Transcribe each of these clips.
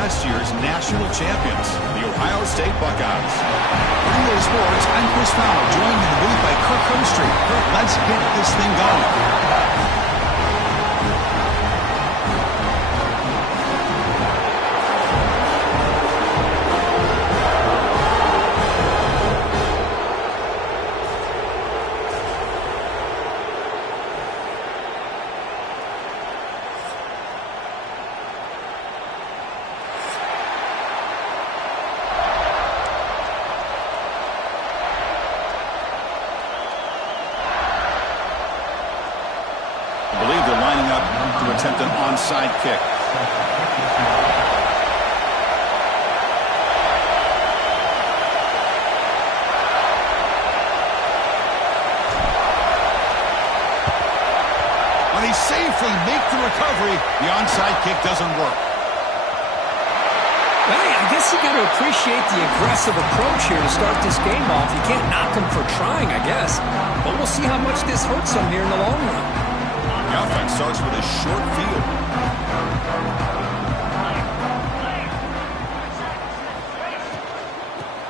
last year's national champions, the Ohio State Buckeyes. Relay Sports, I'm Chris Fowler, joined in the booth by Kirk Herbstreit. Kirk, let's get this thing going. Attempt an onside kick. When he safely make the recovery, the onside kick doesn't work. Hey, I guess you got to appreciate the aggressive approach here to start this game off. You can't knock him for trying, I guess. But we'll see how much this hurts him here in the long run. The offense starts with a short field.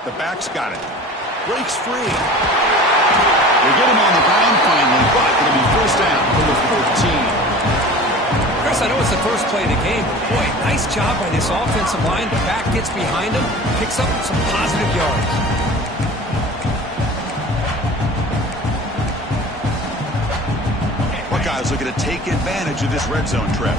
The back's got it. Breaks free. They get him on the ground finally, but it'll be first down for the 14. Chris, I know it's the first play of the game, but boy, nice job by this offensive line. The back gets behind him, picks up some positive yards. Buckeyes looking to take advantage of this red zone trip.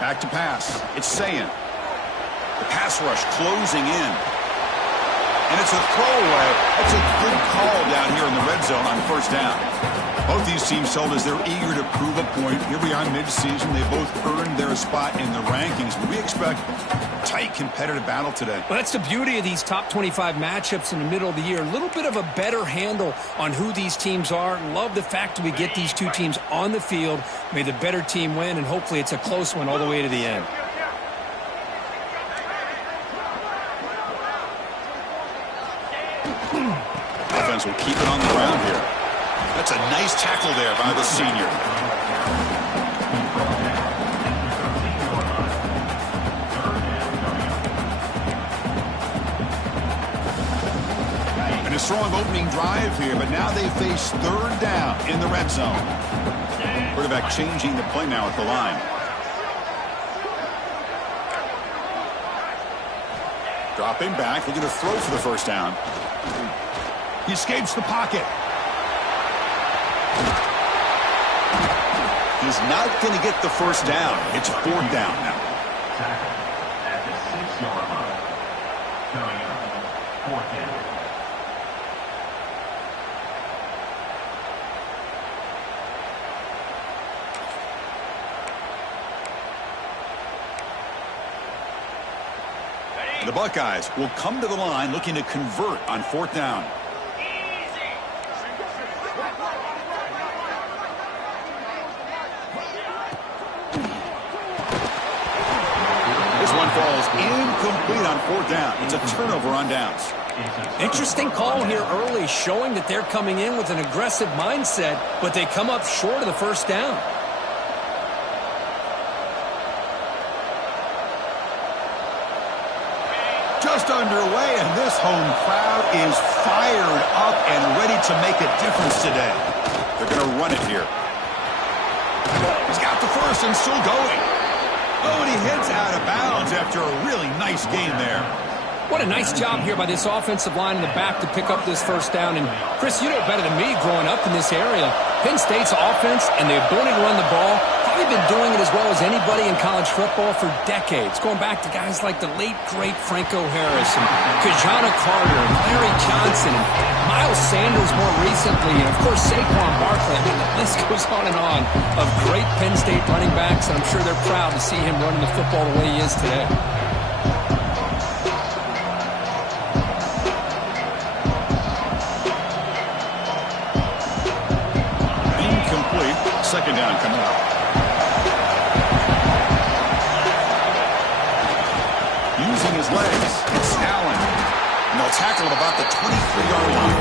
Back to pass. It's Sayin. The pass rush closing in. And it's a throwaway. That's a good call down here in the red zone on first down. Both these teams told us they're eager to prove a point. Here we are mid-season. They both earned their spot in the rankings. But we expect a tight, competitive battle today. Well, that's the beauty of these top 25 matchups in the middle of the year. A little bit of a better handle on who these teams are. Love the fact that we get these two teams on the field. May the better team win, and hopefully it's a close one all the way to the end. Offense will keep it on the ground here. That's a nice tackle there by the senior. And a strong opening drive here, but now they face third down in the red zone. Quarterback changing the play now at the line. Dropping back, looking to throw for the first down. He escapes the pocket. He's not going to get the first down. It's fourth down now. At the 6-yard line. Coming up, fourth down. The Buckeyes will come to the line looking to convert on fourth down. This one falls incomplete on fourth down. It's a turnover on downs. Interesting call here early, showing that they're coming in with an aggressive mindset, but they come up short of the first down. Just underway, and this home crowd is fired up and ready to make a difference today. They're going to run it here. He's got the first and still going. Oh, and he heads out of bounds after a really nice game there. What a nice job here by this offensive line in the back to pick up this first down. And, Chris, you know better than me growing up in this area, Penn State's offense and the ability to run the ball, probably been doing it as well as anybody in college football for decades, going back to guys like the late, great Franco Harris and Kajana Carter and Larry Johnson and Miles Sanders more recently, and, of course, Saquon Barkley. I mean, the list goes on and on of great Penn State running backs, and I'm sure they're proud to see him running the football the way he is today. Second down coming up. Using his legs, it's Allen. And they'll tackle him about the 23-yard line.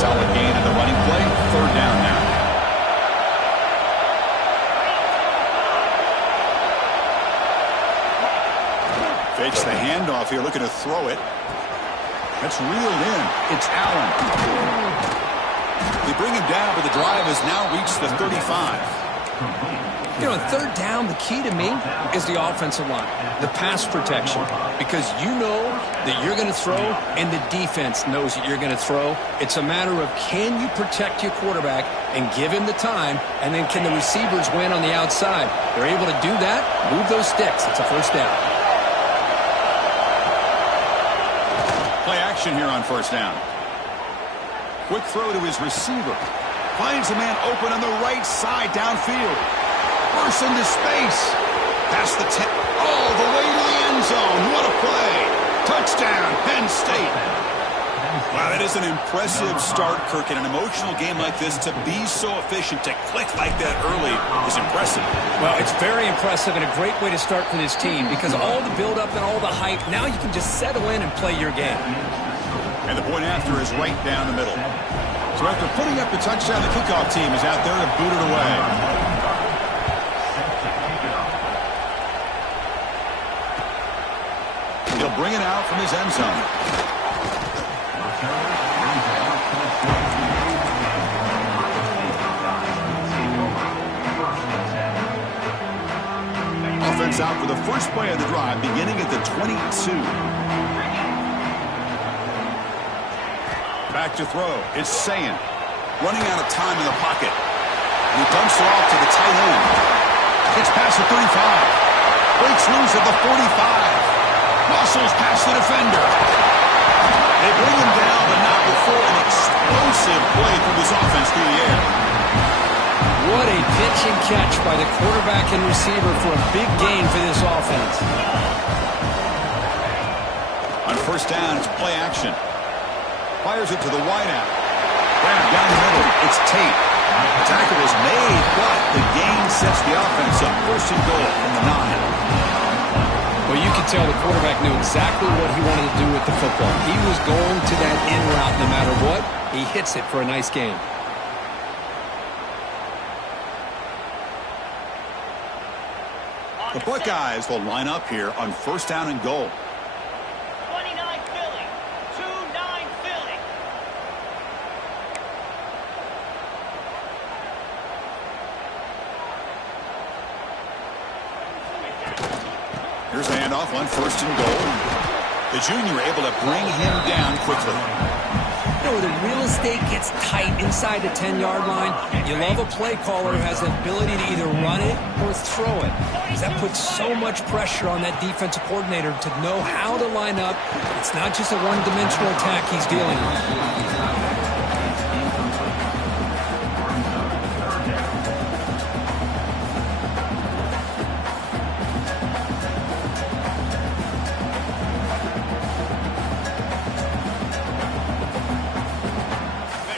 Solid gain in the running play. Third down now. Fakes the handoff here, looking to throw it. That's reeled in. It's Allen. They bring him down, but the drive has now reached the 35. You know, on third down, the key to me is the offensive line, the pass protection, because you know that you're going to throw and the defense knows that you're going to throw. It's a matter of can you protect your quarterback and give him the time, and then can the receivers win on the outside? They're able to do that, move those sticks. It's a first down. Play action here on first down. Quick throw to his receiver. Finds a man open on the right side downfield. Bursts into space. Past the 10. All the way to the end zone. What a play. Touchdown, Penn State. Wow, that is an impressive start, Kirk. In an emotional game like this, to be so efficient, to click like that early is impressive. Well, it's very impressive and a great way to start for this team because all the build-up and all the hype, now you can just settle in and play your game. And the point after is right down the middle. So after putting up the touchdown, the kickoff team is out there to boot it away. He'll bring it out from his end zone. Offense out for the first play of the drive, beginning at the 22. Back to throw. It's Sayin. Running out of time in the pocket. And he dumps it off to the tight end. Gets past the 35. Breaks loose at the 45. Muscles past the defender. They bring him down, but not before an explosive play from his offense through the air. What a pitch and catch by the quarterback and receiver for a big gain for this offense. On first down, it's play action. Fires it to the wideout. Grab down the middle. It's Tate. The tackle is made, but the gain sets the offense up. First and goal from the 9. Well, you can tell the quarterback knew exactly what he wanted to do with the football. He was going to that in route no matter what. He hits it for a nice gain. The Buckeyes will line up here on first down and goal. 29 Philly. 2-9 Philly. Here's a handoff on first and goal. The junior able to bring him down quickly. You know, the real estate gets tight inside the 10-yard line. You love a play caller who has the ability to either run it or throw it. That puts so much pressure on that defensive coordinator to know how to line up. It's not just a one-dimensional attack he's dealing with.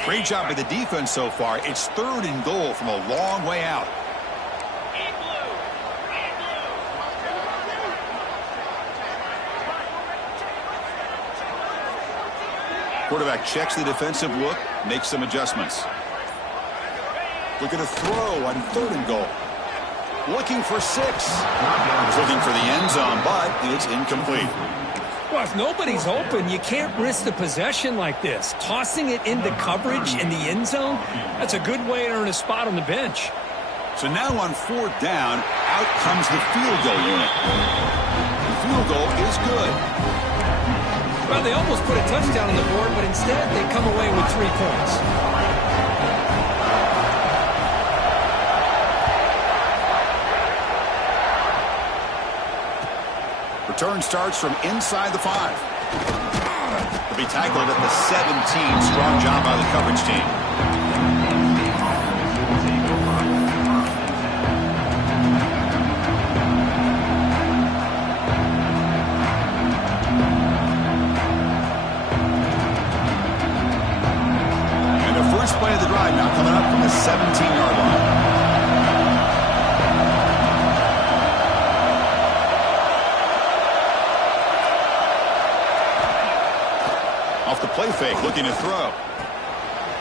Great job by the defense so far. It's third and goal from a long way out. Quarterback checks the defensive look, makes some adjustments. Looking to throw on third and goal. Looking for 6. He's looking for the end zone, but it's incomplete. Well, if nobody's open, you can't risk the possession like this. Tossing it into coverage in the end zone, that's a good way to earn a spot on the bench. So now on fourth down, out comes the field goal unit. The field goal is good. Well, they almost put a touchdown on the board, but instead they come away with 3 points. Return starts from inside the 5. He'll be tackled at the 17. Strong job by the coverage team. play of the drive now coming up from the 17-yard line. Off the play fake, looking to throw.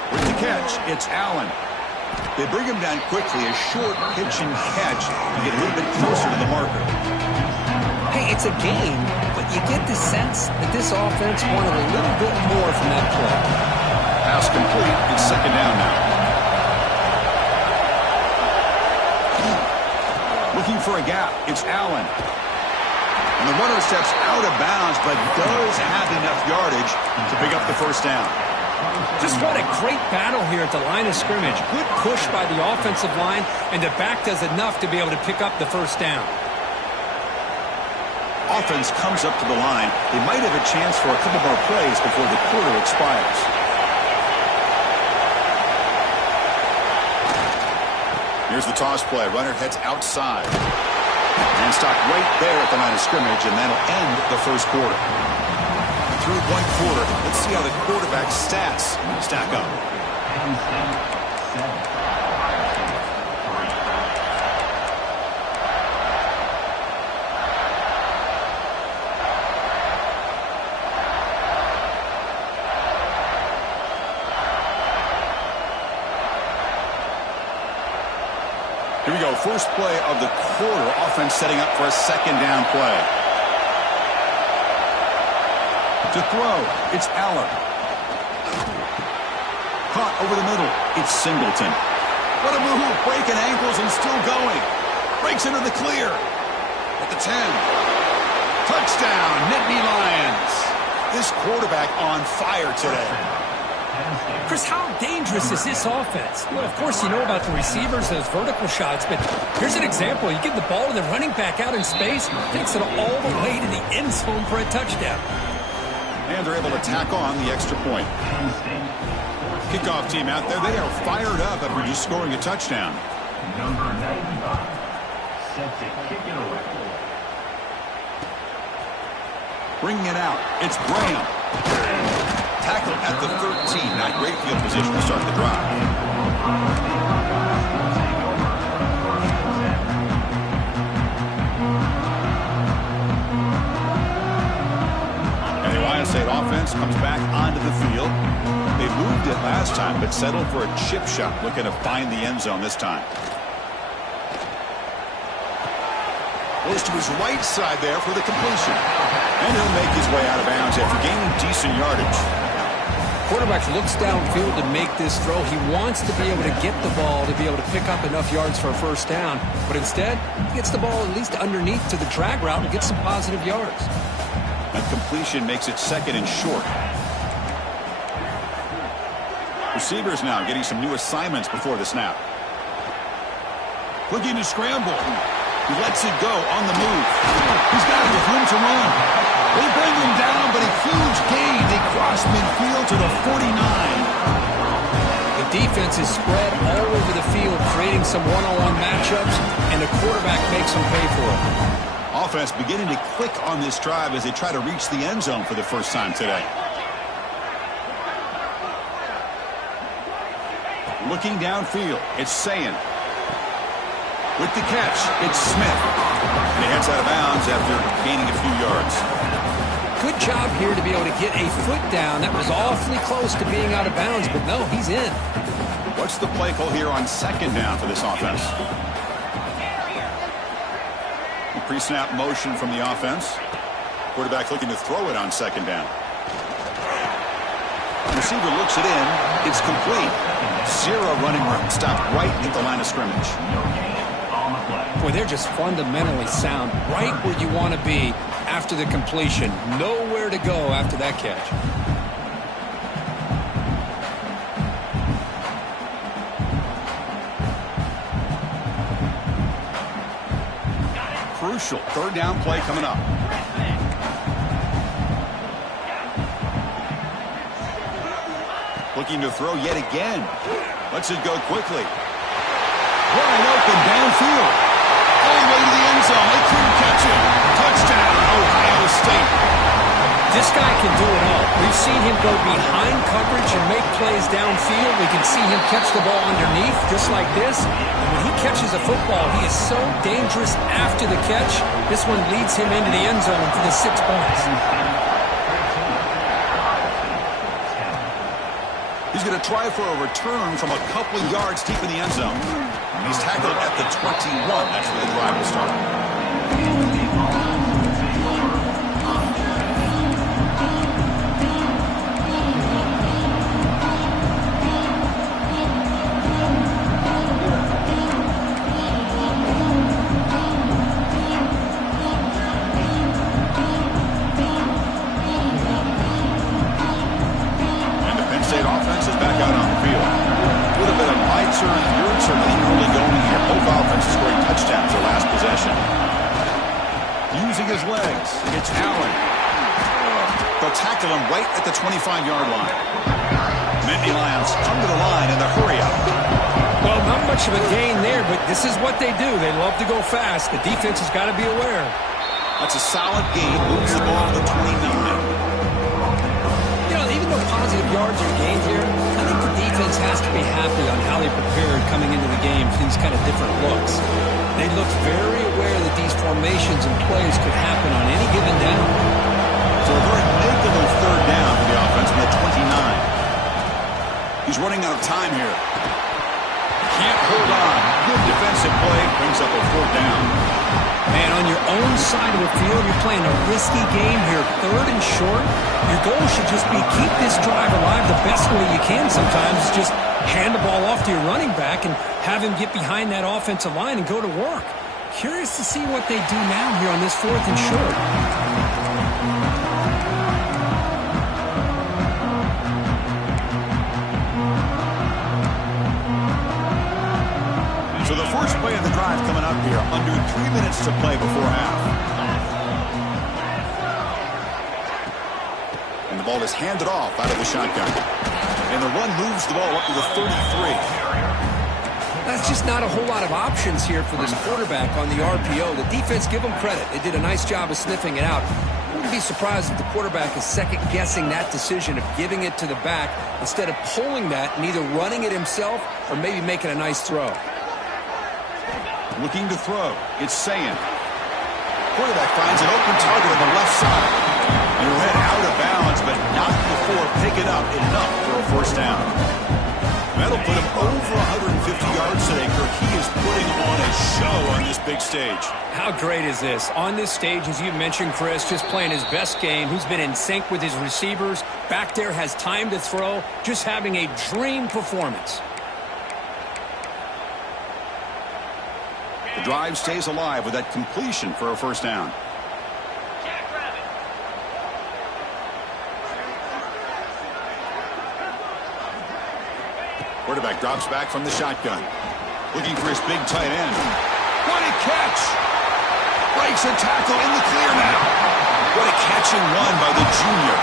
With the catch, it's Allen. They bring him down quickly, a short pitch and catch to get a little bit closer to the marker. Hey, it's a game, but you get the sense that this offense wanted a little bit more from that play. Pass complete. It's second down now. Looking for a gap. It's Allen. And the runner steps out of bounds, but does have enough yardage to pick up the first down. Just what a great battle here at the line of scrimmage. Good push by the offensive line, and the back does enough to be able to pick up the first down. Offense comes up to the line. They might have a chance for a couple more plays before the quarter expires. Here's the toss play. Runner heads outside. And stopped right there at the line of scrimmage, and that'll end the first quarter. Through one quarter, let's see how the quarterback's stats stack up. Here we go, first play of the quarter. Offense setting up for a second down play. To throw, it's Allen. Caught over the middle, it's Singleton. What a move, breaking ankles and still going. Breaks into the clear. At the 10. Touchdown, Nittany Lions. This quarterback on fire today. Chris, how dangerous is this offense? Well, of course, you know about the receivers, those vertical shots, but here's an example. You give the ball to the running back out in space, takes it all the way to the end zone for a touchdown. And they're able to tack on the extra point. Kickoff team out there, they are fired up after just scoring a touchdown. Number 95, set to kick it away. Bringing it out, it's Graham. Tackle at the 13. Not great field position to start the drive. And the Ohio State offense comes back onto the field. They moved it last time, but settled for a chip shot, looking to find the end zone this time. Goes to his right side there for the completion. And he'll make his way out of bounds after gaining decent yardage. Quarterback looks downfield to make this throw. He wants to be able to get the ball to be able to pick up enough yards for a first down. But instead, he gets the ball at least underneath to the drag route and gets some positive yards. That completion makes it second and short. Receivers now getting some new assignments before the snap. Looking to scramble. He lets it go on the move. He's got enough room to run. They bring him down, but a huge gain. They cross midfield to the 49. The defense is spread all over the field, creating some one-on-one matchups, and the quarterback makes them pay for it. Offense beginning to click on this drive as they try to reach the end zone for the first time today. Looking downfield, it's Sayin. With the catch, it's Smith. And he heads out of bounds after gaining a few yards. Good job here to be able to get a foot down. That was awfully close to being out of bounds, but no, he's in. What's the play call here on second down for this offense? The pre-snap motion from the offense. Quarterback looking to throw it on second down. The receiver looks it in. It's complete. Zero running room. Stopped right at the line of scrimmage. Boy, they're just fundamentally sound. Right where you want to be after the completion. Nowhere to go after that catch. Crucial third down play coming up. Looking to throw yet again. Lets it go quickly. Wide open downfield. All the way to the end zone. They couldn't catch it. Touchdown, Ohio State. This guy can do it all. We've seen him go behind coverage and make plays downfield. We can see him catch the ball underneath, just like this. And when he catches a football, he is so dangerous after the catch. This one leads him into the end zone for the 6 points. He's going to try for a return from a couple of yards deep in the end zone. He's tackled at the 21. That's where the drive will start. His legs. It's Allen. They'll tackle him right at the 25-yard line. Nittany Lions come to the line in the hurry-up. Well, not much of a gain there, but this is what they do. They love to go fast. The defense has got to be aware. That's a solid gain. Moves the ball to the 29. You know, even though positive yards are gained here, I think the defense has to be happy on how they prepared coming into the game for these kind of different looks. They looked very aware that these formations and plays could happen on any given down. So a very notable third down for the offense from the 29. He's running out of time here. Can't hold on. Good defensive play. Brings up a fourth down. Man, on your own side of the field, you're playing a risky game here. 3rd and short. Your goal should just be keep this drive alive the best way you can sometimes. Just hand the ball off to your running back and have him get behind that offensive line and go to work. Curious to see what they do now here on this 4th and short. So the first play of the drive coming up here, under 3 minutes to play before half. And the ball is handed off out of the shotgun. And the run moves the ball up to the 33. That's just not a whole lot of options here for this quarterback on the RPO. The defense, give them credit. They did a nice job of sniffing it out. I wouldn't be surprised if the quarterback is second-guessing that decision of giving it to the back instead of pulling that and either running it himself or maybe making a nice throw. Looking to throw. It's Sayin. Quarterback finds an open target on the left side. He ran out of bounds, but not before picking up enough for a first down. That'll put him over 150 yards today, Kirk. He is putting on a show on this big stage. How great is this? On this stage, as you mentioned, Chris, just playing his best game. He's been in sync with his receivers. Back there, has time to throw. Just having a dream performance. The drive stays alive with that completion for a first down. Quarterback drops back from the shotgun. Looking for his big tight end. What a catch! Breaks a tackle in the clear now. What a catching run by the junior.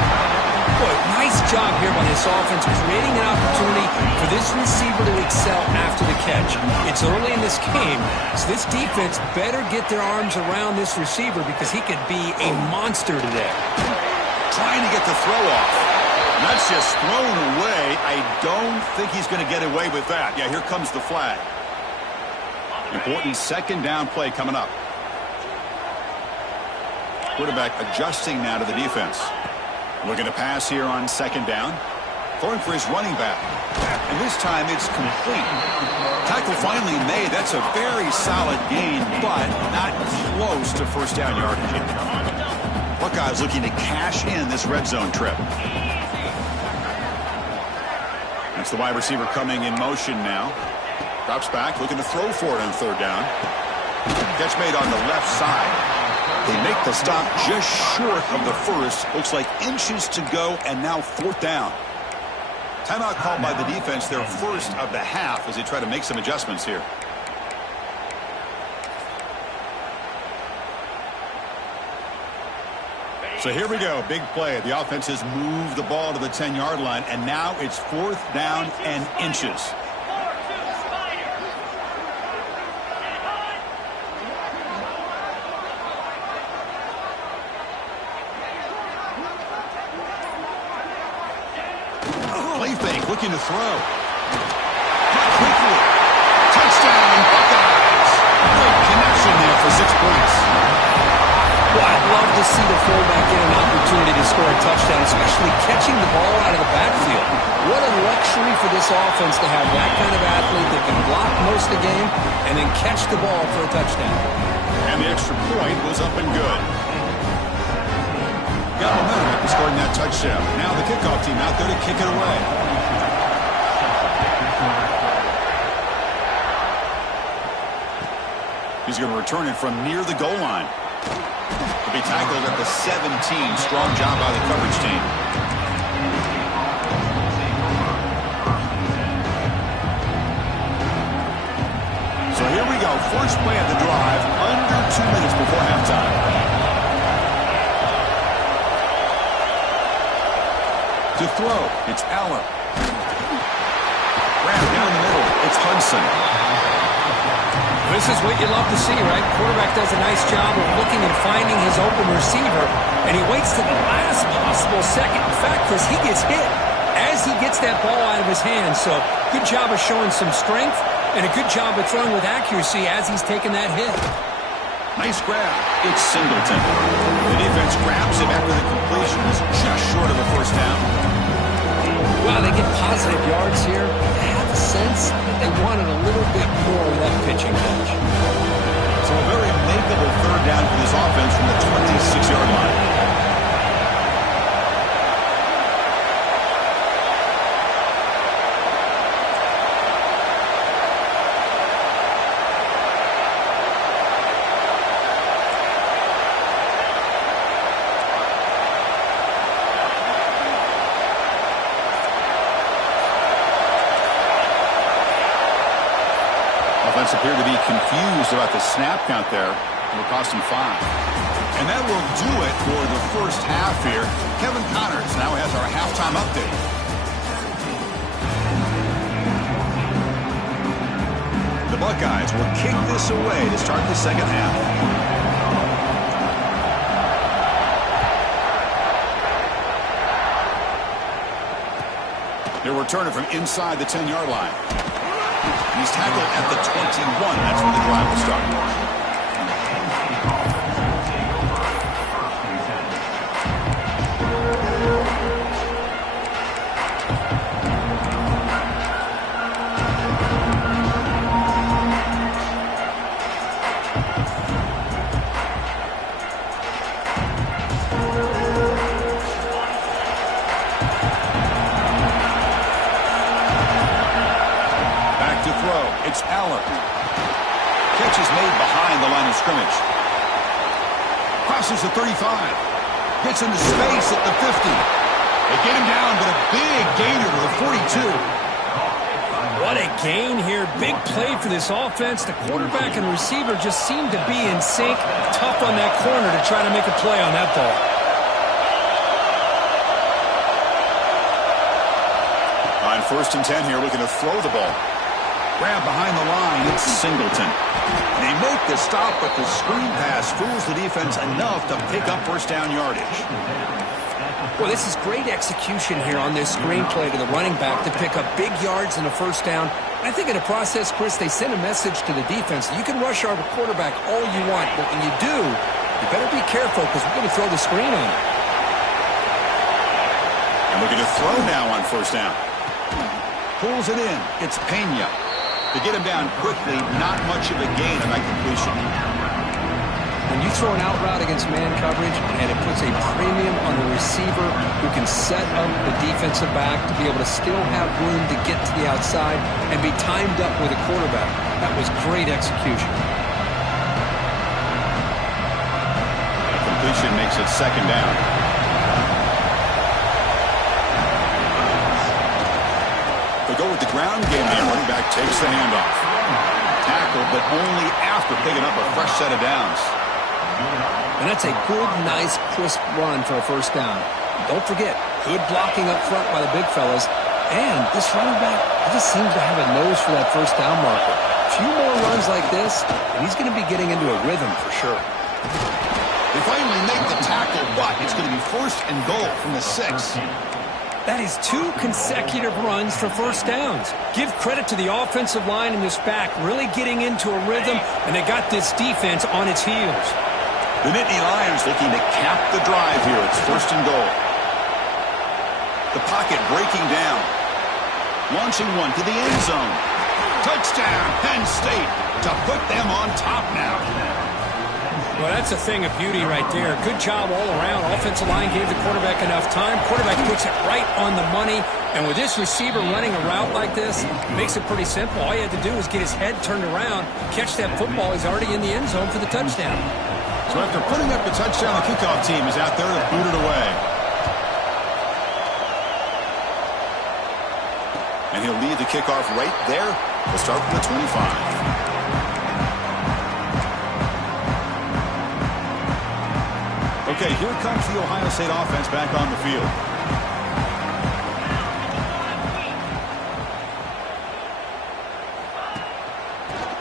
Boy, nice job here by this offense, creating an opportunity for this receiver to excel after the catch. It's early in this game, so this defense better get their arms around this receiver because he could be a monster today. Trying to get the throw off. And that's just thrown away. I don't think he's going to get away with that. Yeah, here comes the flag. Important second down play coming up. Quarterback adjusting now to the defense. Looking to pass here on second down. Throwing for his running back. And this time it's complete. Tackle finally made. That's a very solid gain, but not close to first down yardage. Buckeyes looking to cash in this red zone trip. That's the wide receiver coming in motion now. Drops back, looking to throw for it on third down. Catch made on the left side. They make the stop just short of the first. Looks like inches to go, and now fourth down. Timeout called by the defense, their first of the half, as they try to make some adjustments here. So here we go, big play. The offense has moved the ball to the 10-yard line, and now it's fourth down and inches. looking to throw. Caught quickly. Touchdown, Buckeyes. Great connection there for 6 points. Well, I'd love to see the fullback get an opportunity to score a touchdown, especially catching the ball out of the backfield. What a luxury for this offense to have that kind of athlete that can block most of the game and then catch the ball for a touchdown. And the extra point was up and good. Got momentum after scoring that touchdown. Now the kickoff team out there to kick it away. He's going to return it from near the goal line. He'll be tackled at the 17. Strong job by the coverage team. So here we go. First play of the drive. Under 2 minutes before halftime. To throw, it's Allen. Grab down the middle, it's Hudson. This is what you love to see, right? Quarterback does a nice job of looking and finding his open receiver, and he waits to the last possible second. In fact, Chris, he gets hit as he gets that ball out of his hands. So good job of showing some strength and a good job of throwing with accuracy as he's taking that hit. Nice grab. It's Singleton. The defense grabs him after the completion. Is just short of a first down. Well, they get positive yards here. I have a sense that they wanted a little bit more with that pitching catch. So a very makeable third down for this offense from the 26-yard line. Offense appeared to be confused about the snap count there. It will cost him 5. And that will do it for the first half here. Kevin Connors now has our halftime update. The Buckeyes will kick this away to start the second half. They'll return it from inside the 10-yard line. He's tackled at the 21. That's where the drive will start. It's Allen. Catch is made behind the line of scrimmage. Crosses the 35. Gets into space at the 50. They get him down, but a big gainer to the 42. What a gain here. Big play for this offense. The quarterback and receiver just seem to be in sync. Tough on that corner to try to make a play on that ball. On 1st and 10 here, looking to throw the ball. Grab behind the line, it's Singleton. They make the stop, but the screen pass fools the defense enough to pick up first down yardage. Well, this is great execution here on this screen play to the running back to pick up big yards and a first down. I think in the process, Chris, they send a message to the defense. You can rush our quarterback all you want, but when you do, you better be careful because we're going to throw the screen on him. And looking to throw now on first down. Pulls it in. It's Pena. To get him down quickly, not much of a gain on that completion. When you throw an out route against man coverage, and it puts a premium on the receiver who can set up the defensive back to be able to still have room to get to the outside and be timed up with a quarterback. That was great execution. That completion makes it second down. Go with the ground game here. Running back takes the handoff. Tackled, but only after picking up a fresh set of downs. And that's a good, nice, crisp run for a first down. Don't forget, good blocking up front by the big fellas. And this running back just seems to have a nose for that first down marker. A few more runs like this, and he's going to be getting into a rhythm for sure. They finally make the tackle, but it's going to be 1st and goal from the 6. That is 2 consecutive runs for first downs. Give credit to the offensive line in this back, really getting into a rhythm, and they got this defense on its heels. The Nittany Lions looking to cap the drive here. It's 1st and goal. The pocket breaking down. Launching one to the end zone. Touchdown, Penn State, to put them on top now. Well, that's a thing of beauty right there. Good job all around. Offensive line gave the quarterback enough time. Quarterback puts it right on the money. And with this receiver running a route like this, it makes it pretty simple. All you have to do is get his head turned around, catch that football. He's already in the end zone for the touchdown. So after putting up the touchdown, the kickoff team is out there to boot it away. And he'll lead the kickoff right there. We'll start from the 25. Okay, here comes the Ohio State offense back on the field.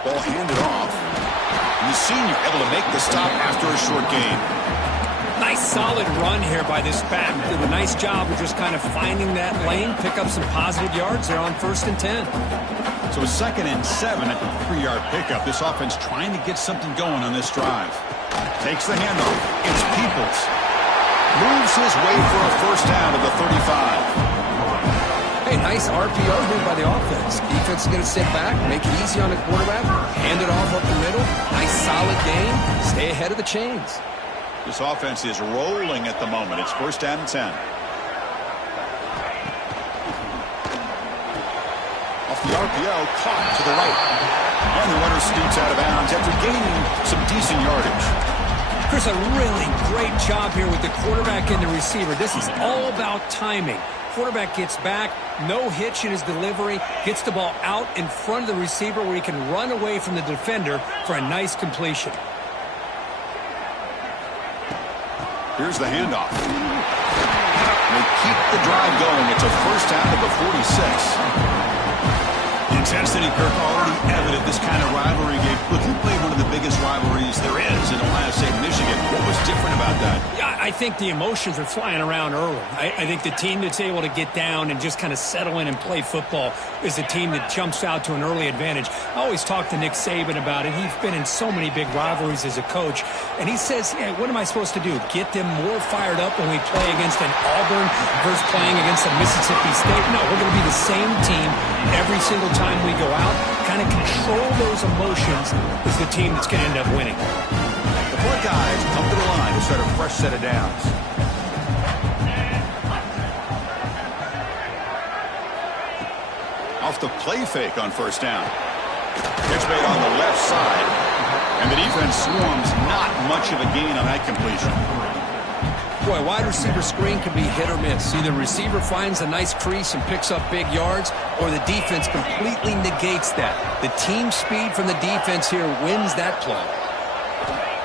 Ball handed off. And the senior able to make the stop after a short gain. Nice solid run here by this back. Did a nice job of just kind of finding that lane, pick up some positive yards there on 1st and 10. So 2nd and 7 at the 3-yard pickup. This offense trying to get something going on this drive. Takes the handoff. It's Peoples. Moves his way for a first down to the 35. Hey, nice RPO here by the offense. Defense is going to sit back, make it easy on the quarterback, hand it off up the middle. Nice solid gain. Stay ahead of the chains. This offense is rolling at the moment. It's 1st down and 10. Off the RPO, caught to the right. And the runner scoots out of bounds after gaining some decent yardage. Chris, a really great job here with the quarterback and the receiver. This is all about timing. Quarterback gets back, no hitch in his delivery, gets the ball out in front of the receiver where he can run away from the defender for a nice completion. Here's the handoff. They keep the drive going. It's a first down to the 46. Intensity, Kirk, already evident this kind of rivalry game. Look, you played one of the biggest rivalries there is in Ohio State and Michigan. What was different about that? Yeah, I think the emotions are flying around early. I think the team that's able to get down and just kind of settle in and play football is the team that jumps out to an early advantage. I always talk to Nick Saban about it. He's been in so many big rivalries as a coach, and he says, yeah, what am I supposed to do? Get them more fired up when we play against an Auburn versus playing against a Mississippi State? No, we're going to be the same team every single time we go out. Kind of control those emotions is the team that's going to end up winning. The Buckeyes come to the line to start a fresh set of downs. Off the play fake on first down. Pitch made on the left side. And the defense swarms, not much of a gain on that completion. Boy, wide receiver screen can be hit or miss. Either receiver finds a nice crease and picks up big yards, or the defense completely negates that. The team speed from the defense here wins that play.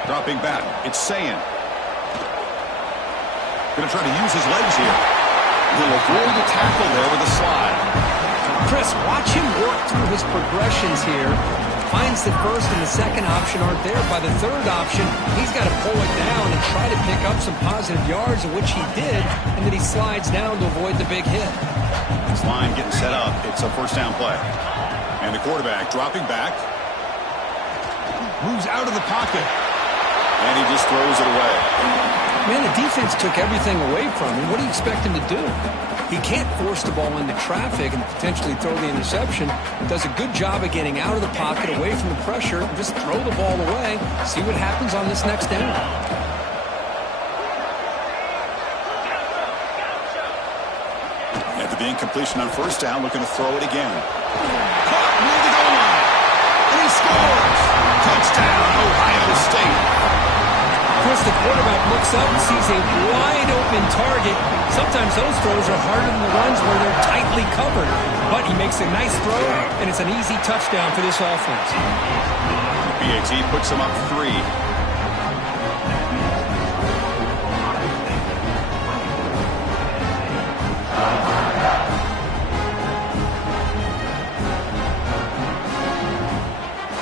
Dropping back, it's Sayin. Going to try to use his legs here. He'll avoid the tackle there with a slide. Chris, watch him work through his progressions here. Finds the first and the second option aren't there. By the third option, he's got to pull it down and try to pick up some positive yards, which he did, and then he slides down to avoid the big hit. This line getting set up. It's a first down play. And the quarterback dropping back. Moves out of the pocket. And he just throws it away. Man, the defense took everything away from him. What do you expect him to do? He can't force the ball into traffic and potentially throw the interception. Does a good job of getting out of the pocket, away from the pressure, and just throw the ball away. See what happens on this next down. After the incompletion on first down, looking to throw it again. Caught near the goal line. And he scores. Touchdown, Ohio State. Chris, the quarterback looks up and sees a wide-open target. Sometimes those throws are harder than the ones where they're tightly covered. But he makes a nice throw, and it's an easy touchdown for this offense. BAT puts him up 3.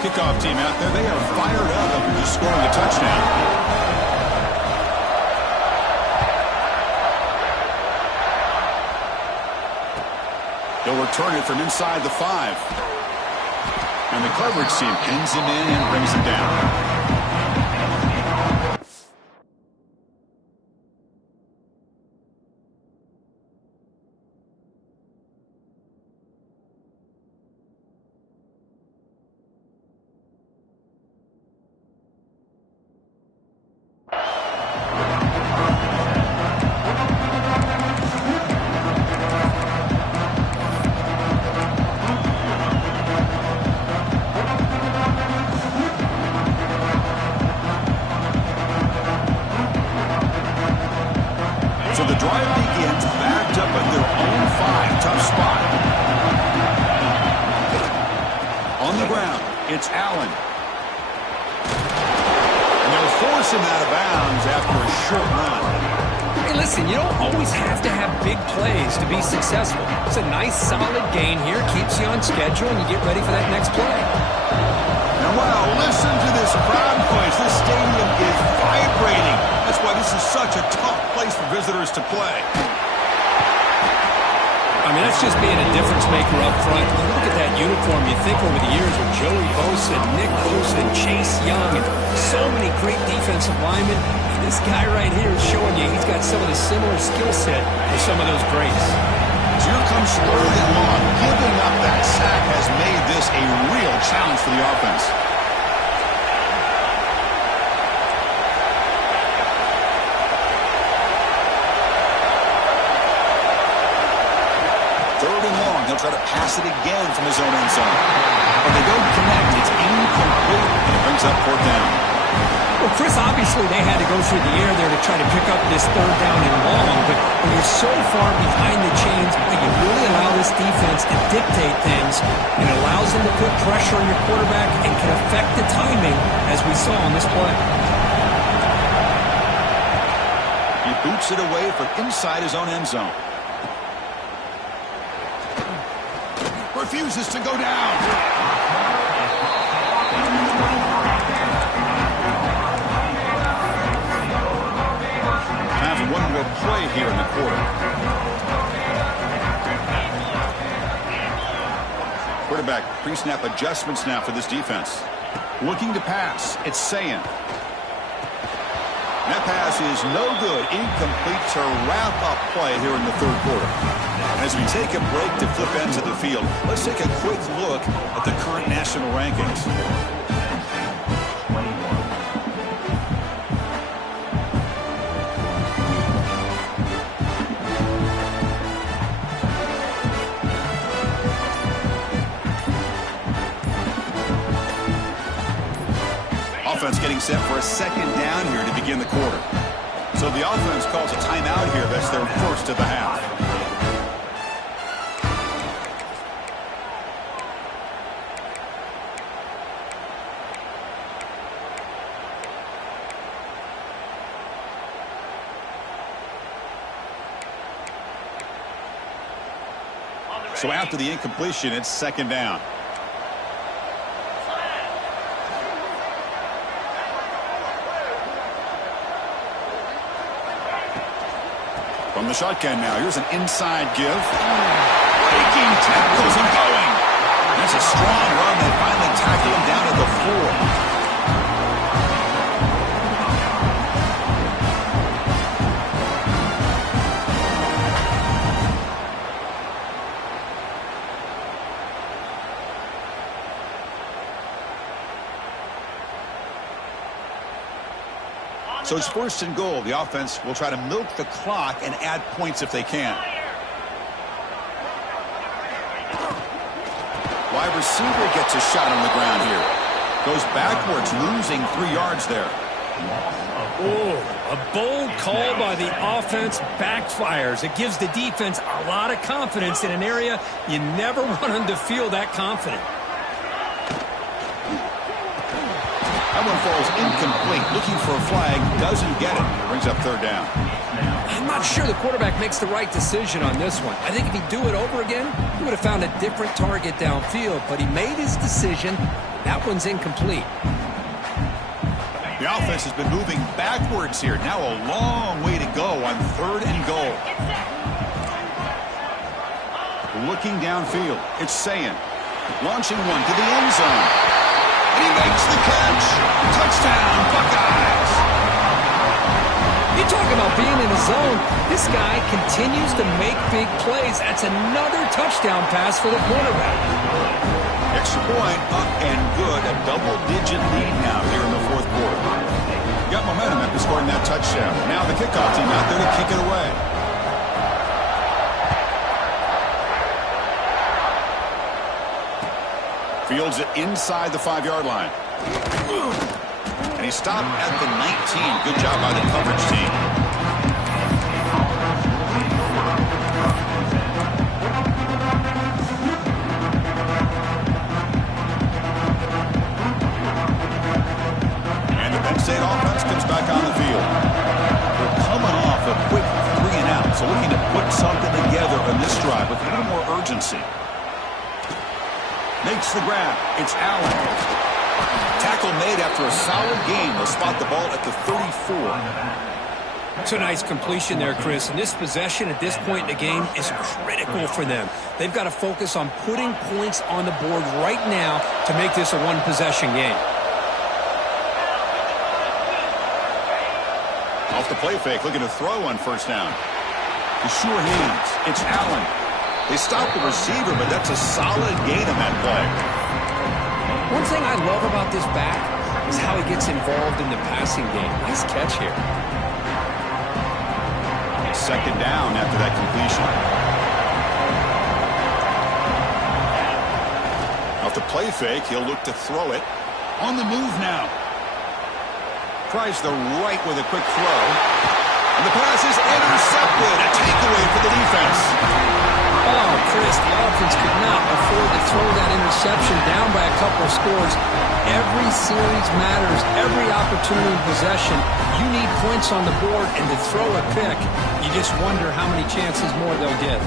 Kickoff team out there, they are fired up after just scoring a touchdown. They'll return it from inside the 5. And the coverage team pins him in and brings him down. So the drive begins backed up in their own 5. Tough spot. On the ground, it's Allen. And they'll force him out of bounds after a short run. Hey, listen, you don't always have to have big plays to be successful. It's a nice, solid gain here. Keeps you on schedule, and you get ready for that next play. And wow, listen to this crowd noise. This stadium is vibrating. That's why this is such a tough place for visitors to play. I mean, that's just being a difference maker up front. Look at that uniform. You think over the years with Joey Bosa, Nick Bosa, and Chase Young, and so many great defensive linemen. This guy right here is showing you he's got some of the similar skill set for some of those greats. Here comes 3rd and long. Giving up that sack has made this a real challenge for the offense. He'll try to pass it again from his own end zone. But they don't connect. It's incomplete, and it brings up 4th down. Well, Chris, obviously they had to go through the air there to try to pick up this 3rd down and long, but when you're so far behind the chains, you really allow this defense to dictate things, and it allows them to put pressure on your quarterback and can affect the timing, as we saw on this play. He boots it away from inside his own end zone. Refuses to go down. Time for one more play here in the quarter. Quarterback pre-snap adjustments now for this defense. Looking to pass. It's Sayin. That pass is no good. Incomplete to wrap up play here in the 3rd quarter. As we take a break to flip ends of the field, let's take a quick look at the current national rankings. Offense getting set for a 2nd down here to begin the quarter. So the offense calls a timeout here. That's their first of the half. So after the incompletion, it's 2nd down. From the shotgun now, here's an inside give. Breaking tackles and going. That's a strong run. They finally tackle him down at the 4. So it's 1st and goal. The offense will try to milk the clock and add points if they can. Wide receiver gets a shot on the ground here. Goes backwards, losing 3 yards there. Oh, a bold call by the offense backfires. It gives the defense a lot of confidence in an area you never want them to feel that confident. That one falls incomplete. Looking for a flag. Doesn't get it. Brings up 3rd down. I'm not sure the quarterback makes the right decision on this one. I think if he'd do it over again, he would have found a different target downfield. But he made his decision. That one's incomplete. The offense has been moving backwards here. Now a long way to go on 3rd and goal. Looking downfield, it's Sayin. Launching one to the end zone. And he makes the catch. Touchdown, Buckeyes. You talk about being in the zone. This guy continues to make big plays. That's another touchdown pass for the quarterback. Extra point, up and good. A double-digit lead now here in the fourth quarter. Got momentum after scoring that touchdown. Now the kickoff team out there to kick it away. Fields it inside the 5-yard line. And he stopped at the 19. Good job by the coverage team. And the Penn State offense comes back on the field. They're coming off a quick 3-and-out, so looking to put something together on this drive with a little more urgency. Makes the grab. It's Allen. Tackle made after a solid game. They'll spot the ball at the 34. It's a nice completion there, Chris. And this possession at this point in the game is critical for them. They've got to focus on putting points on the board right now to make this a one-possession game. Off the play fake, looking to throw on first down. The sure hands. It's Allen. They stopped the receiver, but that's a solid gain on that play. One thing I love about this back is how he gets involved in the passing game. Nice catch here. Second down after that completion. Off the play fake, he'll look to throw it. On the move now. Tries the right with a quick throw. And the pass is intercepted. A takeaway for the defense. Oh, Chris, the offense could not afford to throw that interception down by a couple of scores. Every series matters. Every opportunity in possession. You need points on the board, and to throw a pick, you just wonder how many chances more they'll get.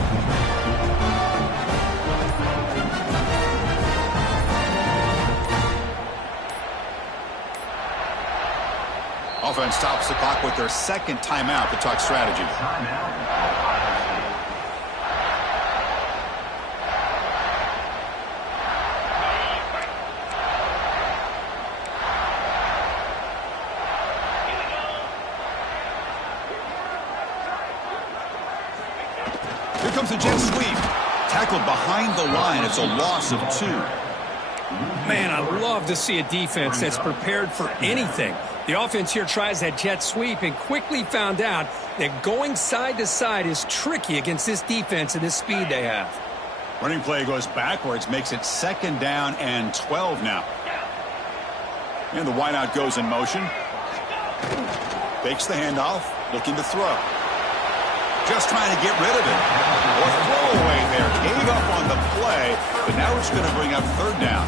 Offense stops the clock with their second timeout to talk strategy. Here comes the jet sweep. Tackled behind the line. It's a loss of 2. Man, I love to see a defense that's prepared for anything. The offense here tries that jet sweep and quickly found out that going side to side is tricky against this defense and this speed they have. Running play goes backwards, makes it second down and 12 now. And the wideout goes in motion. Fakes the handoff, looking to throw. Just trying to get rid of it. Or throwaway there. Gave up on the play, but now it's going to bring up third down.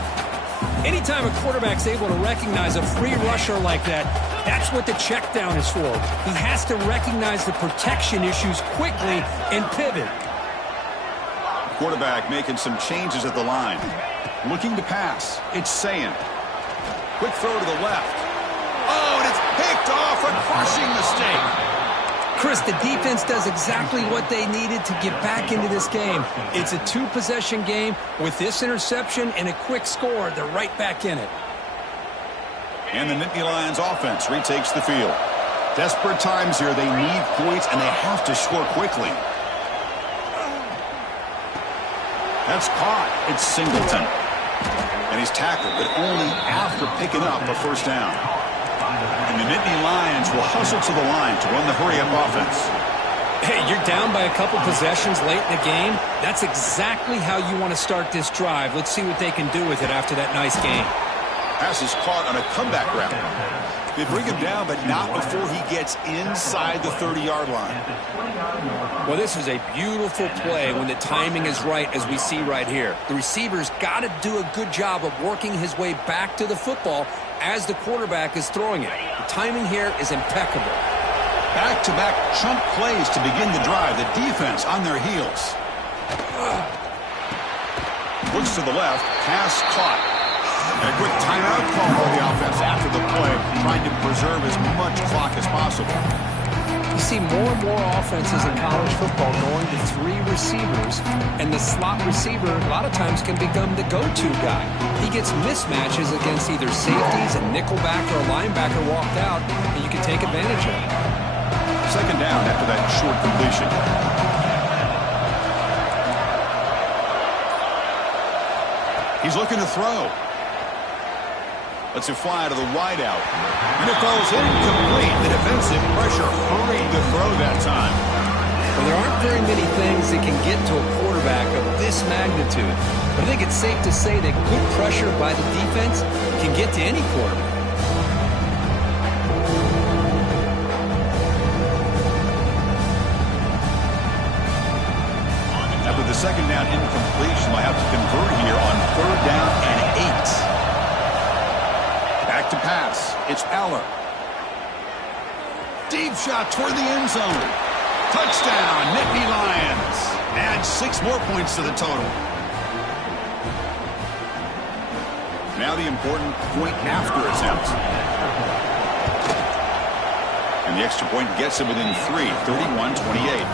Anytime a quarterback's able to recognize a free rusher like that, that's what the check down is for. He has to recognize the protection issues quickly and pivot. Quarterback making some changes at the line. Looking to pass. It's Sayin. Quick throw to the left. Oh, and it's picked off. A crushing mistake. Chris, the defense does exactly what they needed to get back into this game. It's a 2-possession game. With this interception and a quick score, they're right back in it. And the Nittany Lions offense retakes the field. Desperate times here. They need points, and they have to score quickly. That's caught. It's Singleton. And he's tackled, but only after picking up a first down. And the Nittany Lions will hustle to the line to run the hurry-up offense. Hey, you're down by a couple possessions late in the game. That's exactly how you want to start this drive. Let's see what they can do with it after that nice game. Pass is caught on a comeback route. They bring him down, but not before he gets inside the 30-yard line. Well, this is a beautiful play when the timing is right, as we see right here. The receiver's got to do a good job of working his way back to the football as the quarterback is throwing it. The timing here is impeccable. Back-to-back chunk plays to begin the drive. The defense on their heels. Looks to the left. Pass caught. And a quick timeout call for the offense after the play, trying to preserve as much clock as possible. You see more and more offenses in college football going to 3 receivers, and the slot receiver a lot of times can become the go-to guy. He gets mismatches against either safeties, a nickelback, or a linebacker walked out, and you can take advantage of it. Second down after that short completion. He's looking to throw. Lets it fly to the wideout. And it falls incomplete. The defensive pressure hurried the throw that time. Well, there aren't very many things that can get to a quarterback of this magnitude. But I think it's safe to say that good pressure by the defense can get to any quarterback. After the second down incompletion, they'll have to convert here on 3rd down and 8. Back to pass. It's Aller. Deep shot toward the end zone. Touchdown, Nittany Lions. Add 6 more points to the total. Now the important point after attempt. And the extra point gets it within 3, 31-28.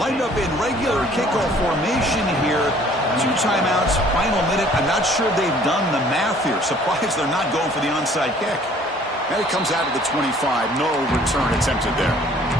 Lined up in regular kickoff formation here. 2 timeouts, final minute. I'm not sure they've done the math here. Surprised they're not going for the onside kick. And it comes out of the 25. No return attempted there.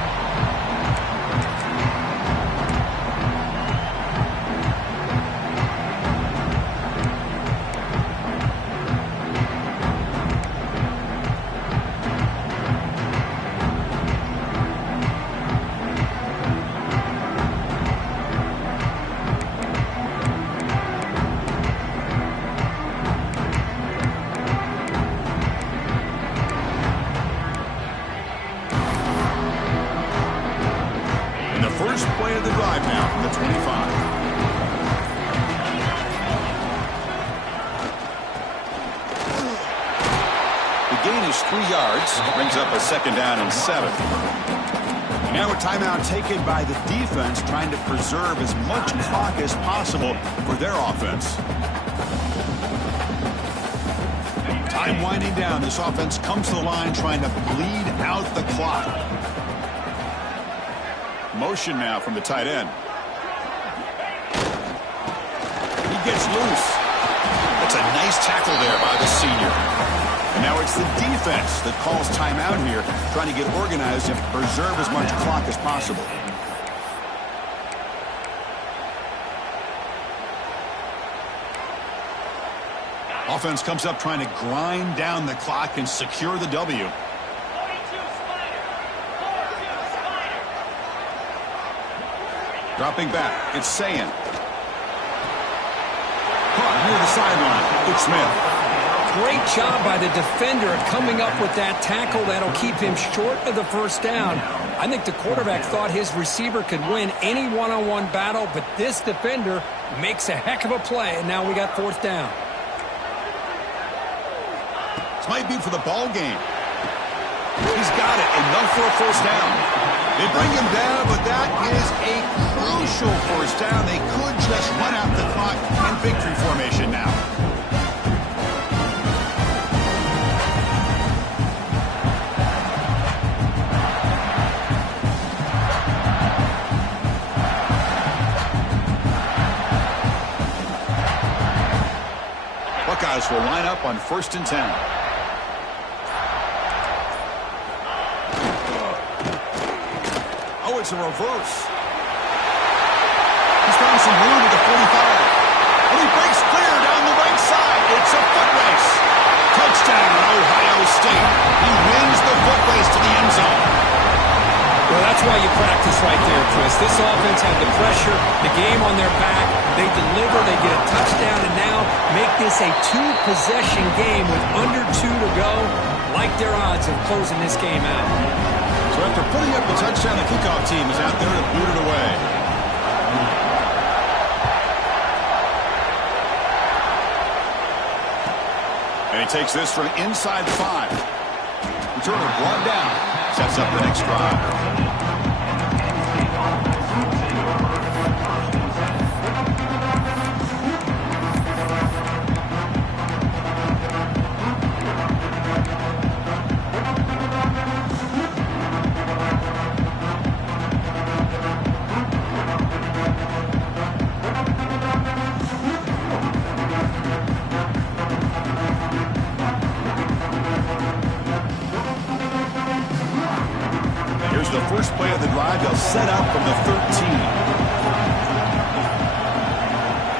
First play of the drive now from the 25. The gain is 3 yards. Brings up a 2nd down and 7. Now a timeout taken by the defense, trying to preserve as much clock as possible for their offense. Time winding down. This offense comes to the line trying to bleed out the clock. Motion now from the tight end. He gets loose. That's a nice tackle there by the senior. And now it's the defense that calls timeout here, trying to get organized and preserve as much clock as possible. Offense comes up trying to grind down the clock and secure the W. Dropping back, it's Sayin. Caught near the sideline. It's Smith. Great job by the defender at coming up with that tackle that'll keep him short of the first down. I think the quarterback thought his receiver could win any one-on-one battle, but this defender makes a heck of a play, and now we got 4th down. This might be for the ball game. He's got it. Enough for a first down. They bring him down, but that is a crucial first down. They could just run out the clock in victory formation now. Buckeyes will line up on 1st and 10. Oh, it's a reverse. He's found some room at the 45. And he breaks clear down the right side. It's a foot race. Touchdown, Ohio State. He wins the foot race to the end zone. Well, that's why you practice right there, Chris. This offense had the pressure, the game on their back. They deliver, they get a touchdown, and now make this a 2-possession game with under 2 to go. Like their odds of closing this game out. So after putting up the touchdown, the kickoff team is out there to boot it away. And he takes this from inside the 5. Returner brought down. Sets up the next drive.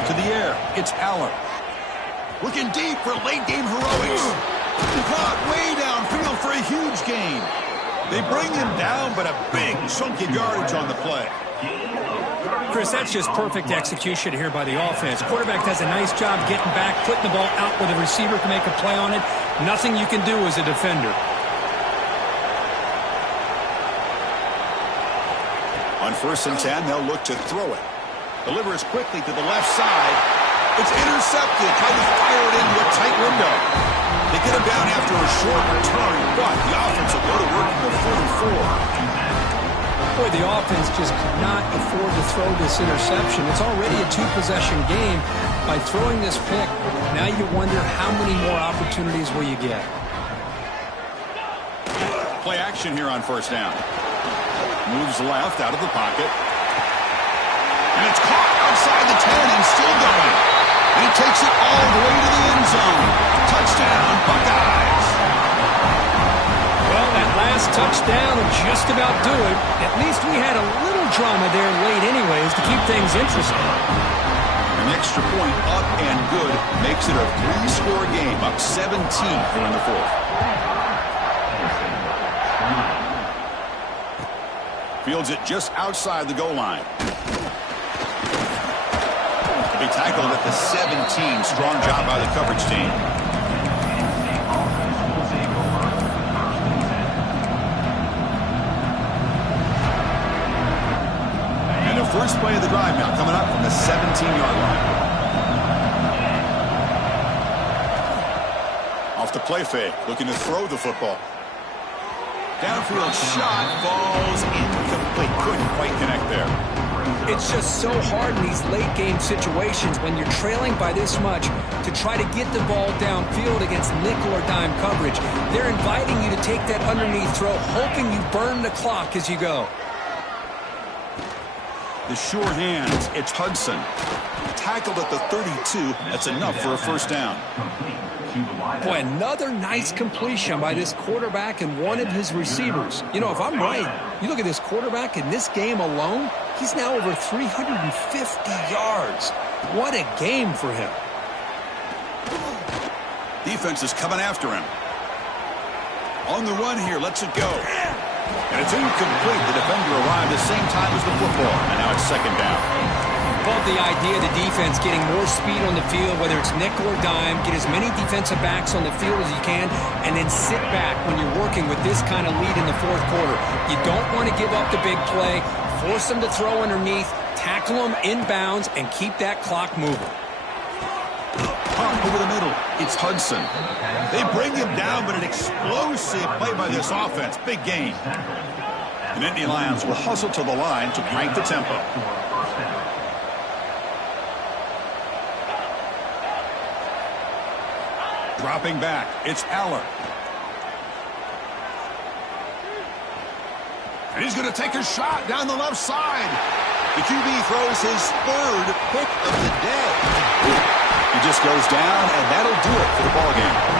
To the air, it's Aller. Looking deep for late-game heroics. Caught way downfield for a huge gain. They bring him down, but a big chunk of yardage on the play. Chris, that's just perfect execution here by the offense. Quarterback does a nice job getting back, putting the ball out where the receiver can make a play on it. Nothing you can do as a defender. On 1st and 10, they'll look to throw it. Delivers quickly to the left side. It's intercepted. Trying to fire it into a tight window. They get him down after a short return, but the offense will go to work for the 4-4. Boy, the offense just could not afford to throw this interception. It's already a two-possession game. By throwing this pick, now you wonder how many more opportunities will you get. Play action here on 1st down. Moves left out of the pocket. And it's caught outside the 10 and still going. And he takes it all the way to the end zone. Touchdown, Buckeyes. Well, that last touchdown will just about do it. At least we had a little drama there late anyways to keep things interesting. An extra point up and good makes it a 3-score game, up 17 here in the 4th. Fields it just outside the goal line. To be tackled at the 17. Strong job by the coverage team. And the first play of the drive now coming up from the 17-yard line. Off the play fake, looking to throw the football. Downfield shot falls incomplete. Couldn't quite connect there. It's just so hard in these late-game situations when you're trailing by this much to try to get the ball downfield against nickel or dime coverage. They're inviting you to take that underneath throw, hoping you burn the clock as you go. The sure hands, it's Hudson. Tackled at the 32. That's enough for a 1st down. Boy, another nice completion by this quarterback and one of his receivers. You know, if I'm right, you look at this quarterback in this game alone, he's now over 350 yards. What a game for him. Defense is coming after him. On the run here, lets it go. And it's incomplete. The defender arrived at the same time as the football. And now it's 2nd down. Love the idea of the defense getting more speed on the field, whether it's nickel or dime, get as many defensive backs on the field as you can, and then sit back when you're working with this kind of lead in the 4th quarter. You don't want to give up the big play, force them to throw underneath, tackle them inbounds, and keep that clock moving. Pump over the middle. It's Hudson. They bring him down, but an explosive play by this offense. Big gain. The Nittany Lions will hustle to the line to crank the tempo. Dropping back, it's Aller. And he's going to take a shot down the left side. The QB throws his 3rd pick of the day. He just goes down, and that'll do it for the ballgame.